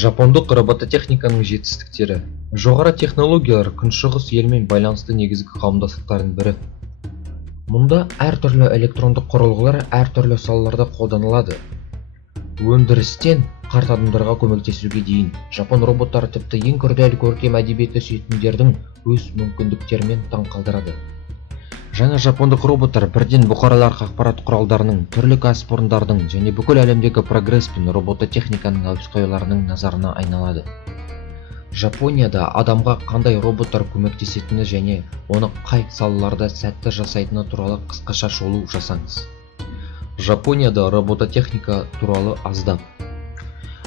Жапондық робототехниканың жетістіктері. Жоғары технологиялар күншығыс елмен байланысты негізгі қауымдастықтардың бірі. Мұнда әртүрлі электрондық құрылғылар әртүрлі салаларда қолданылады. Өндірістен қарт адамдарға көмектесуге дейін жапон роботтары тіпті ең күрделі көркем әдебиетті сүйетіндердің өз мүмкіндіктерімен таң қалдырады. Жаңа жапондық роботтар бірден бұқаралық ақпарат құралдарының, түрлі кәсіпорындардың және бүкіл әлемдегі прогресс пен робототехниканың әуесқойларының назарына айналады. Жапонияда адамға қандай роботтар көмектесетіні және оны қай салаларда сәтті жасайтыны туралы қысқаша шолу жасаңыз. Жапонияда робототехника туралы аздап.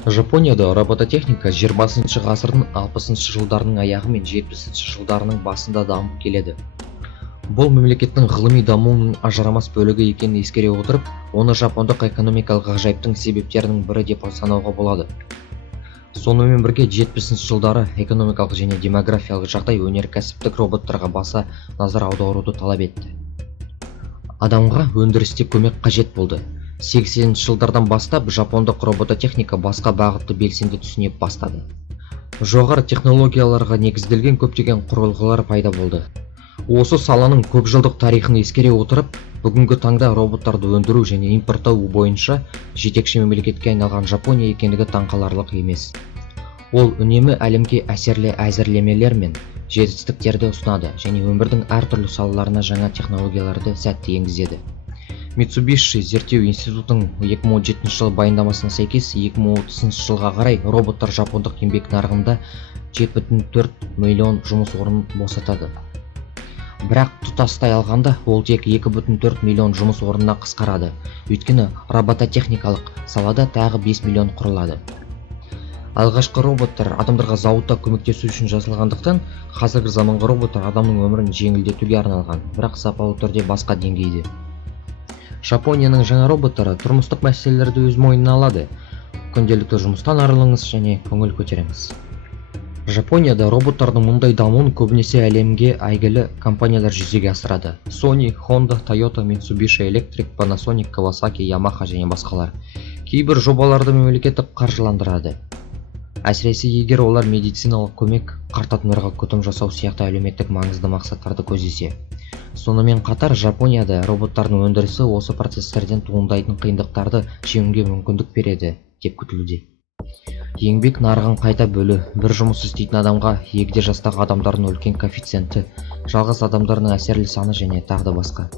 Жапонияда робототехника 20 ғасырдың 60 жылдарының аяғы мен 70 жылдарының басында дамып келеді. Бұл мемлекеттің ғылыми дамуының ажырамас бөлігі екенін ескере отырып, оны жапондық экономикалық ғажайыптың себептерінің бірі деп санауға болады. Сонымен бірге 70 жылдары экономикалық және демографиялық жағдай өнеркәсіптік роботтарға баса назар аударуды талап етті. Адамға өндірісте көмек қажет болды. 80 жылдардан бастап жапондық робототехника басқа бағытты белсенді түсіне бастады. Жоғары технологияларға негізделген көптеген құрылғылар пайда болды. Осы саланың көп жылдық тарихын ескере отырып, бүгінгі таңда роботтарды өндіру және импорттау бойынша жетекші мемлекетке айналған Жапония екендігі таңқаларлық емес. Ол үнемі әлемге әсерлі әзірлемелер мен жетістіктерді ұсынады және өмірдің әртүрлі салаларына жаңа технологияларды сәтті енгізеді. Mitsubishi зерттеу институтының 2017 жылы баяндамасына сәйкес 2030 жылға қарай роботтар жапондық еңбек нарығында 7,4 миллион жұмыс орнын босатады. Бірақ тұтастай алғанда ол тек 2,4 миллион жұмыс орнына қысқарады, өйткені робототехникалық салада тағы 5 миллион құрылады. Алғашқы роботтар адамдарға зауытта көмектесу үшін жасалғандықтан, қазіргі заманғы роботтар адамның өмірін жеңілдетуге арналған, бірақ сапалы түрде басқа деңгейде. Жапонияның жаңа роботтары тұрмыстық мәселелерді өз мойнына алады. Күнделікті жұмыстан арылыңыз және көңіл көтеріңіз. Жапонияда роботтардың мұндай дамуын көбінесе әлемге әйгілі компаниялар жүзеге асырады. Sony, Honda, Toyota, Mitsubishi Electric, Panasonic, Kawasaki, Yamaha және басқалар. Кейбір жобаларды мемлекеттік қаржыландырады. Әсіресе егер олар медициналық көмек, қарт адамдарға күтім жасау сияқты әлеуметтік маңызды мақсаттарды көздесе. Сонымен қатар Жапонияда роботтардың өндірісі осы процестерден туындайтын қиындықтарды жеңуге мүмкіндік береді деп күтілуде. Еңбек нарығын қайта бөлу, бір жұмыс істейтін адамға егде жастағы адамдардың үлкен коэффициенті, жалғыз адамдардың әсерлі саны және тағы да басқа.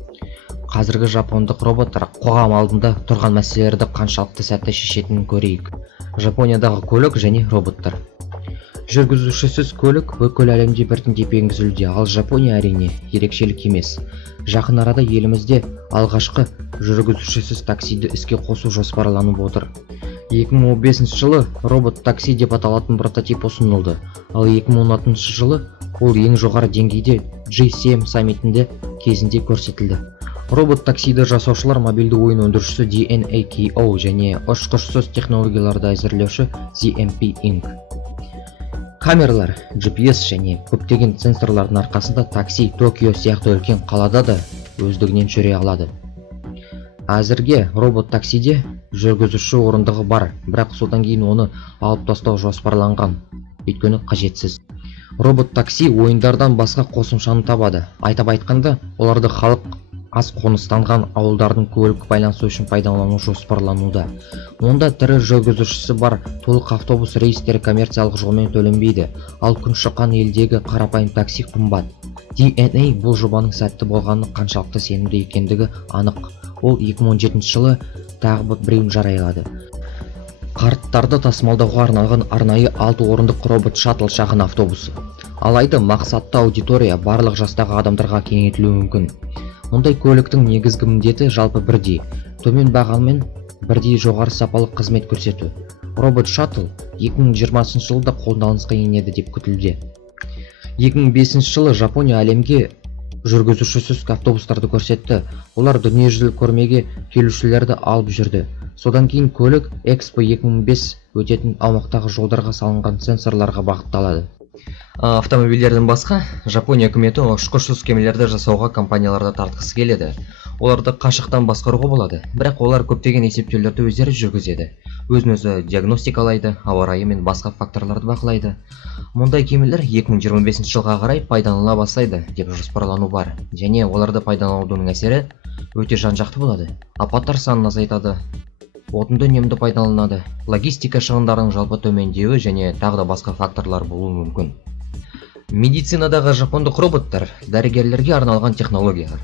Қазіргі жапондық роботтар қоғам алдында тұрған мәселелерді қаншалықты сәтті шешетінін көрейік. Жапониядағы көлік және роботтар. Жүргізушісіз көлік бүкіл әлемде біртіндеп енгізілуде, ал Жапония әрине ерекшелік емес. Жақын арада елімізде алғашқы жүргізушісіз таксиді іске қосу жоспарланып отыр. 2015 жылы робот такси деп аталатын прототип ұсынылды, ал 2016 жылы ол ең жоғары деңгейде G7 саммитінде кезінде көрсетілді. Робот таксиді жасаушылар мобильді ойын өндірушісі DNAKO және ұшқышсыз технологияларды әзірлеуші ZMP Inc. Камералар, GPS және көптеген сенсорлардың арқасында такси Токио сияқты үлкен қалада да өздігінен жүре алады. Әзірге робот таксиде жүргізуші орындығы бар, бірақ содан кейін оны алып тастау жоспарланған, өйткені қажетсіз. Робот такси ойындардан басқа қосымшаны табады. Айтып айтқанда, оларды халық аз қоныстанған ауылдардың көлік байланысы үшін пайдалану жоспарлануда. Онда тірі жүргізушісі бар, толық автобус рейстері коммерциялық жолмен төленбейді, ал күн шыққан елдегі қарапайым такси қымбат. DNA бұл жобаның сәтті болғаны қаншалықты сенімді екендігі анық. Ол 2017 жылы тағы біреуін жариялады. Қарттарды тасымалдауға арналған арнайы 6 орындық робот шаттл шағын автобусы. Алайда мақсатты аудитория барлық жастағы адамдарға кеңейтілуі мүмкін. Мұндай көліктің негізгі міндеті жалпы бірдей, төмен бағамен бірдей жоғары сапалы қызмет көрсету. Робот шаттл 2020 жылда қолданысқа енеді деп күтілуде. 2005 жылы Жапония әлемге жүргізушісіз автобустарды көрсетті. Олар дүниежүзілік көрмеге келушілерді алып жүрді. Содан кейін көлік Экспо 2005 өтетін аумақтағы жолдарға салынған сенсорларға бағытталады. Автомобильдерден басқа, Жапония үкіметі ұшқышсыз кемелерді жасауға компанияларды тартқысы келеді. Оларды қашықтан басқаруға болады, бірақ олар көптеген есептеулерді өздері жүргізеді. Өзін-өзі диагностикалайды, ауа райы мен басқа факторларды бақылайды. Мұндай кемелер 2025 жылға қарай пайдаланыла бастайды деп жоспарлану бар, және оларды пайдаланудың әсері өте жан-жақты болады. Апаттар санын азайтады, отынды үнемді пайдаланады, логистика шығындарының жалпы төмендеуі және тағы да басқа факторлар болуы мүмкін. Медицинадағы жапондық роботтар дәрігерлерге арналған технологиялар.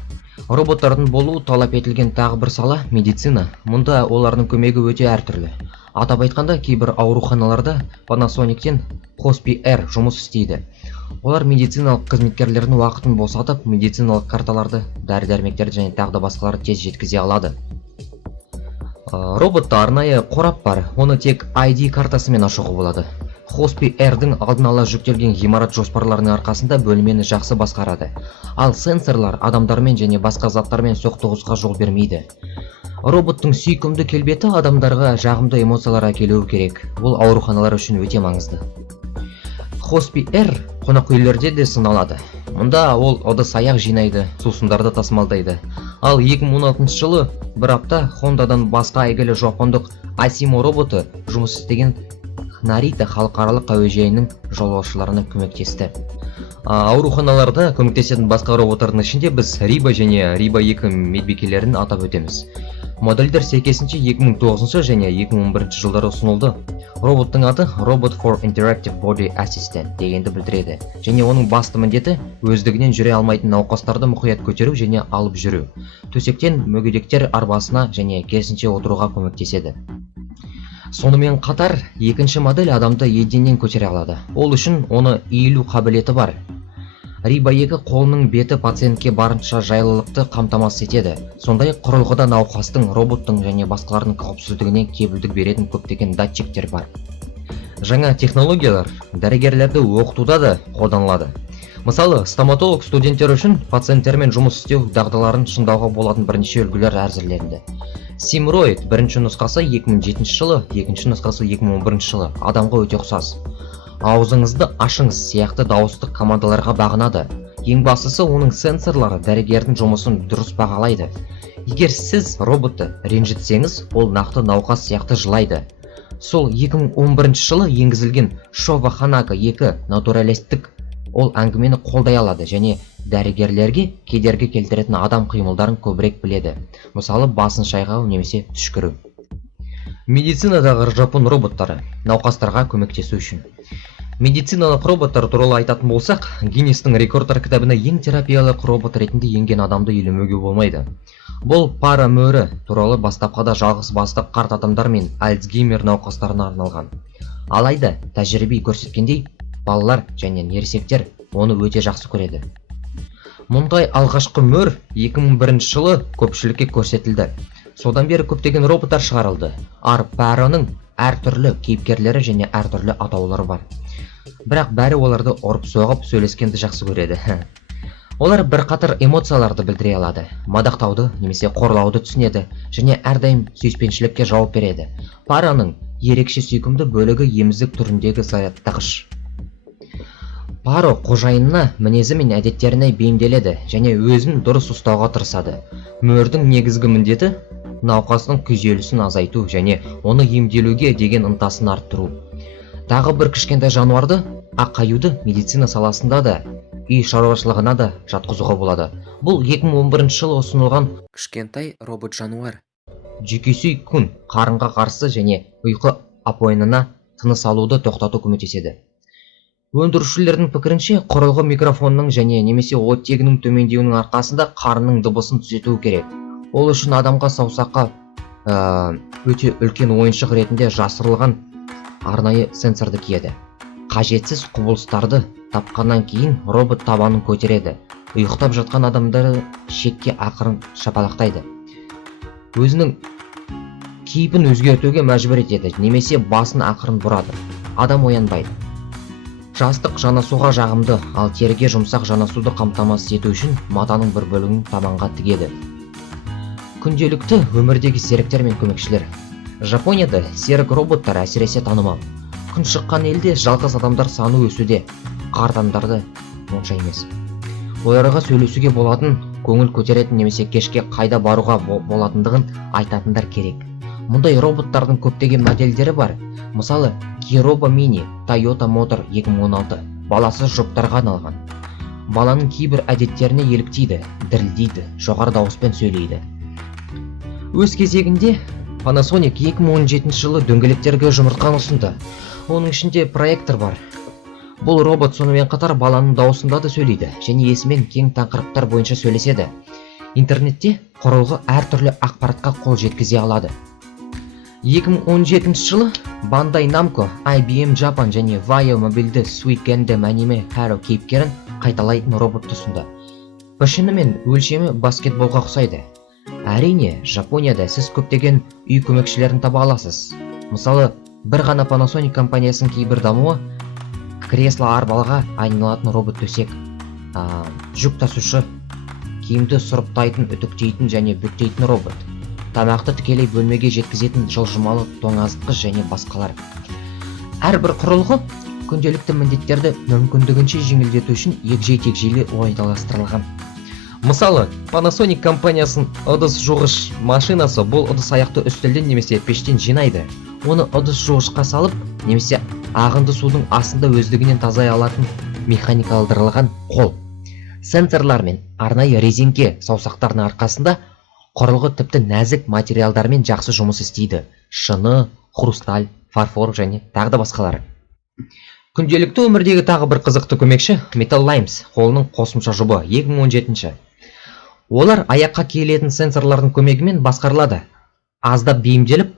Роботтардың болуы талап етілген тағы бір сала медицина. Мұнда олардың көмегі өте әртүрлі. Атап айтқанда, кейбір ауруханаларда Panasonic-тен Hospi-R жұмыс істейді. Олар медициналық қызметкерлердің уақытын босатып, медициналық карталарды, дәрі-дәрмектерді және тағы да басқаларды тез жеткізе алады. Роботта арнайы қорап бар, оны тек ID картасымен ашуға болады. Hospi-R-дің алдын ала жүктелген ғимарат жоспарларының арқасында бөлмені жақсы басқарады. Ал сенсорлар адамдармен және басқа заттармен соқтығысуға жол бермейді. Роботтың сүйкімді келбеті адамдарға жағымды эмоциялар әкелуі керек. Бұл ауруханалар үшін өте маңызды. Hospi-R қонақ үйлерде де сыналады. Мұнда ол ыдыс-аяқ жинайды, сусындарды тасымалдайды. Ал 2016 жылы бір апта Hondaдан басқа әйгілі жапондық Asimo роботы жұмыс істеген Нарита халықаралық әуежайының жолаушыларына көмектесті. Ауруханаларда көмектесетін басқа роботтардың ішінде біз Риба және Риба 2 медбикелерін атап өтеміз. Модельдер сәйкесінше 2009 және 2011 жылдары ұсынылды. Роботтың аты Robot for Interactive Body Assistant дегенді білдіреді, және оның басты міндеті өздігінен жүре алмайтын науқастарды мұқият көтеру және алып жүру. Төсектен мүгедектер арбасына және керісінше отыруға көмектеседі. Сонымен қатар, екінші модель адамды еденнен көтере алады. Ол үшін оны иілу қабілеті бар. Риба 2 қолының беті пациентке барынша жайлылықты қамтамасыз етеді. Сондай құрылғыда науқастың, роботтың және басқалардың қауіпсіздігіне кепілдік беретін көптеген датчиктер бар. Жаңа технологиялар дәрігерлерді оқытуда да қолданылады. Мысалы, стоматолог студенттер үшін пациенттермен жұмыс істеу дағдыларын шыңдауға болатын бірнеше үлгілер әзірленді. Simroid бірінші нұсқасы 2007 жылы, екінші нұсқасы 2011 жылы. Адамға өте ұқсас. Аузыңызды ашыңыз сияқты дауыстық командаларға бағынады. Ең бастысы, оның сенсорлары дәрігердің жұмысын дұрыс бағалайды. Егер сіз роботты ренжітсеңіз, ол нақты науқас сияқты жылайды. Сол 2011 жылы енгізілген Showa Hanaka 2 натуралистік ол әңгімені қолдай алады және дәрігерлерге кедергі келтіретін адам қимылдарын көбірек біледі. Мысалы, басын шайқау немесе түшкіру. Медицинадағы жапон роботтары науқастарға көмектесу үшін. Медициналық роботтар туралы айтатын болсақ, Гиннестің рекордтар кітабына ең терапиялық робот ретінде енген адамды елемеуге болмайды. Бұл пара мөрі туралы бастапқыда жалғыз басты қарт адамдар мен Альцгеймер науқастарына арналған. Алайда, тәжірибе көрсеткендей, балалар және ересектер оны өте жақсы көреді. Мұндай алғашқы мөр 2001 жылы көпшілікке көрсетілді. Содан бері көптеген роботтар шығарылды. Параның әртүрлі кейіпкерлері және әртүрлі атаулары бар. Бірақ бәрі оларды ұрып соғып сөйлескенді жақсы көреді. Олар бірқатар эмоцияларды білдіре алады, мадақтауды немесе қорлауды түсінеді және әрдайым сүйіспеншілікке жауап береді. Параның ерекше сүйкімді бөлігі еміздік түріндегі зарядтағыш. Паро қожайынына мінезі мен әдеттеріне бейімделеді және өзін дұрыс ұстауға тырысады. Мөрдің негізгі міндеті науқастың күйзелісін азайту және оны емделуге деген ынтасын арттыру. Тағы бір кішкентай жануарды, аққаюды медицина саласында да, үй шаруашылығына да жатқызуға болады. Бұл 2011 жылы ұсынылған кішкентай робот жануар. Жүйкесүй күн қарынға қарсы және ұйқы апойынына тыныс алуды тоқтату көмектеседі. Өндірушілердің пікірінше, құрылғы микрофонның және немесе оттегінің төмендеуінің арқасында қарынның дыбысын түзетуі керек. Ол үшін адамға саусаққа өте үлкен ойыншық ретінде жасырылған арнайы сенсорды киеді. Қажетсіз құбылыстарды тапқаннан кейін робот табанын көтереді. Ұйықтап жатқан адамдары шекке ақырын шапалақтайды. Өзінің кейпін өзгертуге мәжбүр етеді, немесе басын ақырын бұрады. Адам оянбайды. Жастық жанасуға жағымды, ал теріге жұмсақ жанасуды қамтамасыз ету үшін матаның бір бөлігін табанға тігеді. Күнделікті өмірдегі серіктер мен көмекшілер. Жапонияда серік роботтар әсіресе танымал. күн шыққан елде жалғыз адамдар саны өсуде, қарт адамдарды онша емес. Оларға сөйлесуге болатын, көңіл көтеретін немесе кешке қайда баруға болатындығын айтатындар керек. Мұндай роботтардың көптеген модельдері бар. Мысалы, Kirobo Mini Toyota Motor 2016 баласыз жұптарға арналған. Баланың кейбір әдеттеріне еліктейді, дірілдейді, жоғары дауыспен сөйлейді. Өз кезегінде Panasonic 2017 жылы дөңгелектерге жұмыртқан ұсынды. Оның ішінде проектор бар. Бұл робот сонымен қатар баланың дауысында да сөйлейді және есімен кең тақырыптар бойынша сөйлеседі. Интернетте құрылғы әртүрлі ақпаратқа қол жеткізе алады. 2017 жылы Bandai Namco, IBM Japan және Vaio мобильді Sweet Gundam аниме Hero кейіпкерін қайталайтын робот ұсынды. Пішіні мен өлшемі баскетболға ұқсайды. Әрине, Жапонияда сіз көптеген үй көмекшілерін таба аласыз. Мысалы, бір ғана Panasonic компаниясының кейбір дамуы кресло арбалға айналатын робот төсек, жүк тасушы, киімді сұрыптайтын, үтіктейтін және бүктейтін робот, тамақты тікелей бөлмеге жеткізетін жылжымалы тоңазытқыш және басқалар. Әрбір құрылғы күнделікті міндеттерді мүмкіндігінше жеңілдету үшін егжей-тегжейлі орайластырылған. Мысалы, Panasonic компаниясының ыдыс жуғыш машинасы бұл ыдыс аяқты үстелден немесе пештен жинайды. Оны ыдыс жуғышқа салып, немесе ағынды судың астында өздігінен тазай алатын механикалдырылған қол. Сенсорлар мен арнайы резеңке саусақтардың арқасында құрылғы тіпті нәзік материалдармен жақсы жұмыс істейді. Шыны, хрусталь, фарфор және тағы да басқалары. Күнделікті өмірдегі тағы бір қызықты көмекші Metal Limes қолының қосымша жұбы 2017. Олар аяққа киілетін сенсорлардың көмегімен басқарылады. Аздап бейімделіп,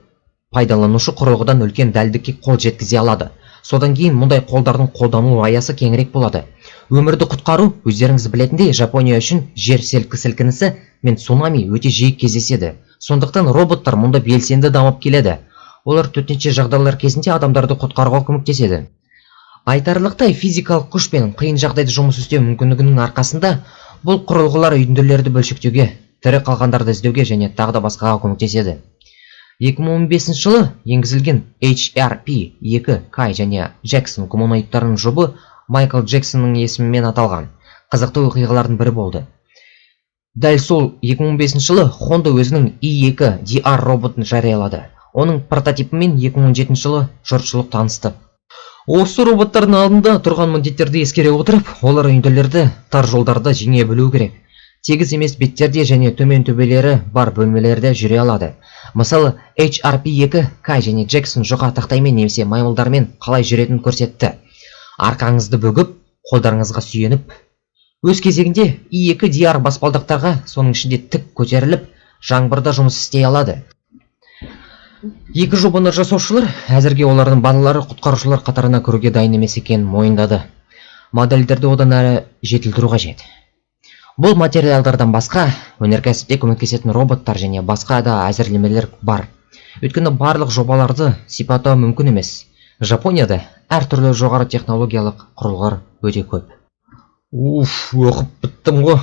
пайдаланушы құрылғыдан үлкен дәлдікке қол жеткізе алады. Содан кейін мұндай қолдардың қолдану аясы кеңірек болады. Өмірді құтқару, өздеріңіз білетіндей, Жапония үшін жер сілкінісі мен цунами өте жиі кездеседі. Сондықтан роботтар мұнда белсенді дамып келеді. Олар төтенше жағдайлар кезінде адамдарды құтқаруға көмектеседі. Айтарлықтай физикалық күш пен қиын жағдайда жұмыс істеу мүмкіндігінің арқасында бұл құрылғылар үйінділерді бөлшектеуге, тірі қалғандарды іздеуге және тағы да басқаға көмектеседі. 2015 жылы енгізілген HRP-2 Kai және Jackson гуманоидтарының жұбы Майкл Джексонның есімімен аталған қызықты оқиғалардың бірі болды. Дәл сол 2015 жылы Honda өзінің i2 DR роботын жариялады. Оның прототипімен 2017 жылы жұртшылық танысты. Осы роботтардың алдында тұрған міндеттерді ескере отырып, олар үйінділерді тар жолдарда жеңе білу керек. Тегіс емес беттерде және төмен төбелері бар бөлмелерде жүре алады. Мысалы, HRP-2 Kai және Jackson жұқа тақтаймен немесе маймылдармен қалай жүретінін көрсетті. Арқаңызды бөгіп, қолдарыңызға сүйеніп. Өз кезегінде i2 DR баспалдақтарға соның ішінде тік көтеріліп, жаңбырда жұмыс істей алады. Екі жобаны жасаушылар әзірге олардың балалары құтқарушылар қатарына кіруге дайын емес екенін мойындады. Модельдерді одан әрі жетілдіру қажет. Бұл материалдардан басқа өнеркәсіпте көмектесетін роботтар және басқа да әзірлемелер бар. Өйткені барлық жобаларды сипаттау мүмкін емес. Жапонияда әртүрлі жоғары технологиялық құрылғылар өте көп. Оқып біттім ғой.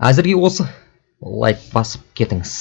Әзірге осы. Лайк басып кетіңіз.